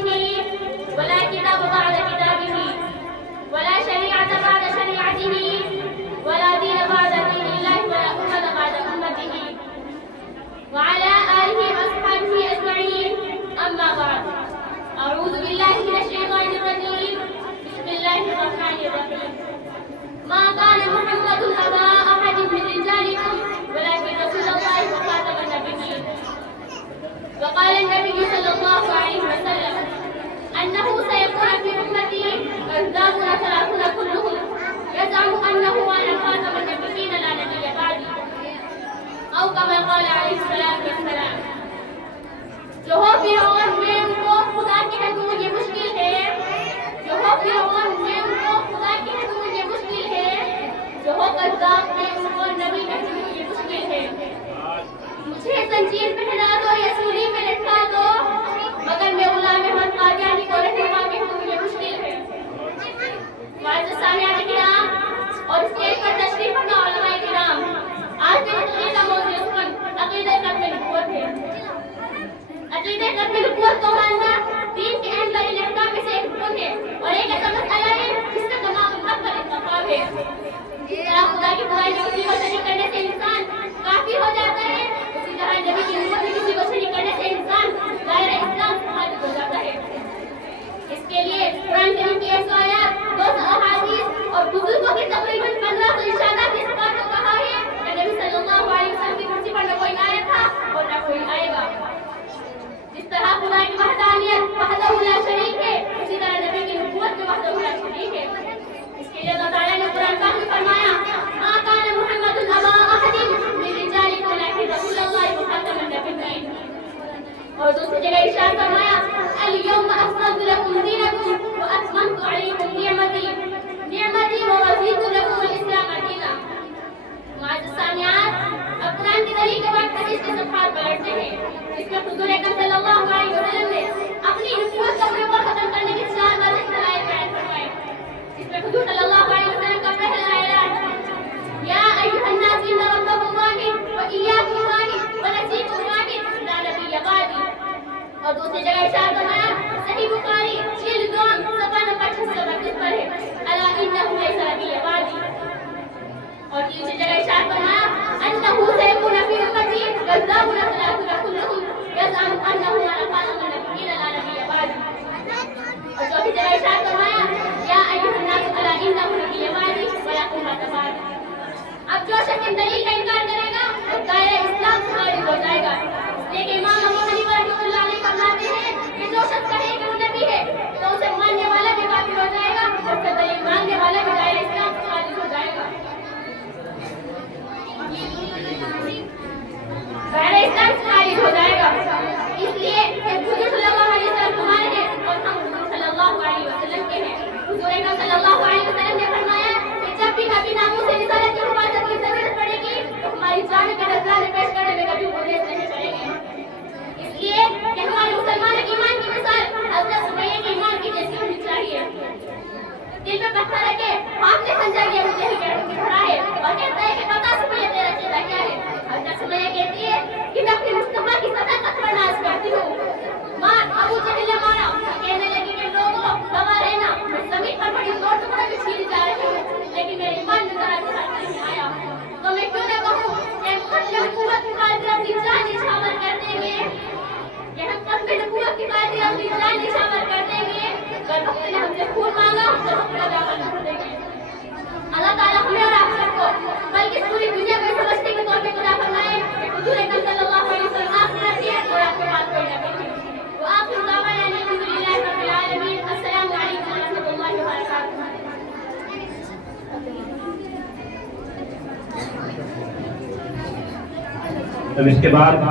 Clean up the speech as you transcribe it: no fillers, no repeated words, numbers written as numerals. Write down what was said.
سنته ولا كتاب بعد كتابه ولا شريعة بعد شريعته ولا دين بعد دين الله ولا أمة بعد أمته وعلى آله وأصحابه أجمعين. أما بعد، أعوذ بالله من الشيطان الرجيم. بسم الله الرحمن الرحيم. ما كان محمد أبا أحد من رجالكم ولكن رسول الله وخاتم النبيين. وقال النبي صلى الله عليه وسلم أنه سيكون في أمتي كذابون ثلاثون كلهم يزعم أنه أنا خاتم النبيين لا نبي بعدي، أو كما قال عليه الصلاة والسلام. جو ہو فرعون میں ان کو خدا کے حضور یہ مشکل ہے، جو ہو فرعون میں ان کو خدا کے حضور یہ مشکل ہے، جو ہو کذاب میں ان کو نبی کے حضور یہ مشکل ہے. مجھے زنجیر پہنا دو یا سولی میں لٹکا دو، مگر میں غلام احمد قادیانی کو رہنما کے حضور یہ مشکل ہے. معزز سامعین کرام اور اسٹیج پر تشریف فرما علماء کرام، آج کے خطبے کا موضوع عقیدہ ختم نبوت ہے. عقیدہ ختم نبوت کو ماننا دین کے اہم ترین احکام میں سے ایک رکن ہے اور ایک ایسا مسئلہ ہے جس کا تمام امت پر اتفاق ہے. جس طرح خدا کی خدائی میں کسی کو شریک کرنے سے انسان کافی ہو جاتا ہے، اسی طرح نبی کی نبوت میں کسی کو شریک کرنے سے انسان دائرہ اسلام سے خارج ہو جاتا ہے. اس کے لیے قرآن کریم کی 100 آیات، 200 احادیث اور بزرگوں کی تقریباً 1500 ارشادات اس بات کو کہا ہے کہ نبی صلی اللہ علیہ وسلم کی کرسی پر نہ کوئی آیا تھا اور نہ کوئی آئے گا. جس طرح خدا کی وحدانیت وحدہ لا شریک ہے، اسی طرح نبی کی نبوت میں وحدہ لا شریک ہے. اس کے لیے اللہ تعالیٰ نے قرآن پاک میں فرمایا ما کان محمد ابا احد من رجالکم ولکن رسول اللہ وخاتم النبیین. اور دوسری جگہ ارشاد فرمایا الیوم اکملت لکم دینکم واتممت علیکم نعمتی ورضیت لکم الاسلام دینا. معزز سامعین، اب قرآن کی دلیل کے بعد حدیث کے صفحات پلٹتے ہیں جس میں حضور اکرم صلی اللہ علیہ وسلم نے اپنی نبوت کا منور ختم کرنے کے 4 واضح دلائل بیان فرمائے. جس میں حضور صلی اللہ علیہ وسلم کا پہلا اعلان یا ایھا الناس ان ربکم واحد وایاکم واحد ونبیکم واحد لا نبی بعدی. اور دوسری جگہ ارشاد فرمایا صحیح بخاری جلد 2 صفحہ نمبر 632 پر ہے الا انہ لیس نبی بعدی. اور تیسری جگہ ارشاد فرمایا انہ سیکون فی امتی کذابون ثلاثون کلهم یزعم انہ انا خاتم النبیین لا نبی بعدی. اور چوتھی جگہ ارشاد فرمایا یا ایھا الناس الا انہ نبی بعدی ولا امۃ بعدی. اب جو شخص ان دلیل کا انکار کرے گا وہ دائرہ اسلام سے خارج ہو جائے گا. لیکن امام ابو حنیفہ رحمۃ اللہ علیہ فرماتے ہیں کہ جو شخص کہے کہ وہ نبی ہے تو اسے ماننے والا بھی کافر ہو جائے گا اور اسے دلیل ماننے والا بھی دائرہ اسلام سے خارج ہو جائے گا. دائرہ اسلام سے خارج ہو جائے گا. اس لیے حضور صلی اللہ علیہ وسلم ہمارے ہیں اور ہم حضور صلی اللہ علیہ وسلم کے ہیں. حضور اکرم صلی اللہ علیہ وسلم نے فرمایا کہ جب بھی کبھی ناموس رسالت کی حفاظت کی ضرورت پڑے گی تو ہماری جانیں کا نذرانہ پیش کرنے میں کبھی گریز نہیں کریں گے. اس لیے کہ ہمارے مسلمانوں کے ایمان کی مثال حضرت سمیہ کے ایمان کی جیسی ہونی چاہیے. دل میں پتھر رکھے ہاتھ میں خنجر لیے مجھے ہی کھڑا ہے اور کہتا ہے کہ بتا سمیہ تیرا چہرہ کیا ہے. حضرت سمیہ کہتی ہے کہ میں اپنے مصطفیٰ کی صداقت پر ناز کرتی ہوں. ماں ابو جہل نے مارا، کہنے لگی کہ لوگوں دبا رہنا، میں زمین پر پڑی 2 ٹکڑوں میں چھیلی جا رہی ہوں لیکن میرے ایمان میں ذرا بھی فرق نہیں آیا. تو میں کیوں نہ کہوں کہ قتل نبوت کی خاطر اپنی جان نچھاور کر دیں گے، کہ ہم قتل نبوت کی خاطر اپنی جان نچھاور کر دیں گے. اگر وقت نے ہم سے خون مانگا تو ہم کا دامن چھوڑ دیں گے. اللہ تعالیٰ ہمیں اور آپ سب کو بلکہ پوری دنیا کو سمجھنے کے طور پہ خدا فرمائے کہ حضور اکرم صلی اللہ علیہ وسلم آپ کی نبی ہے اور آپ کے بعد کوئی نبی نہیں. وآخر دعوانا ان الحمد للہ رب العالمین. السلام علیکم ورحمۃ اللہ وبرکاتہ. اب اس کے بعد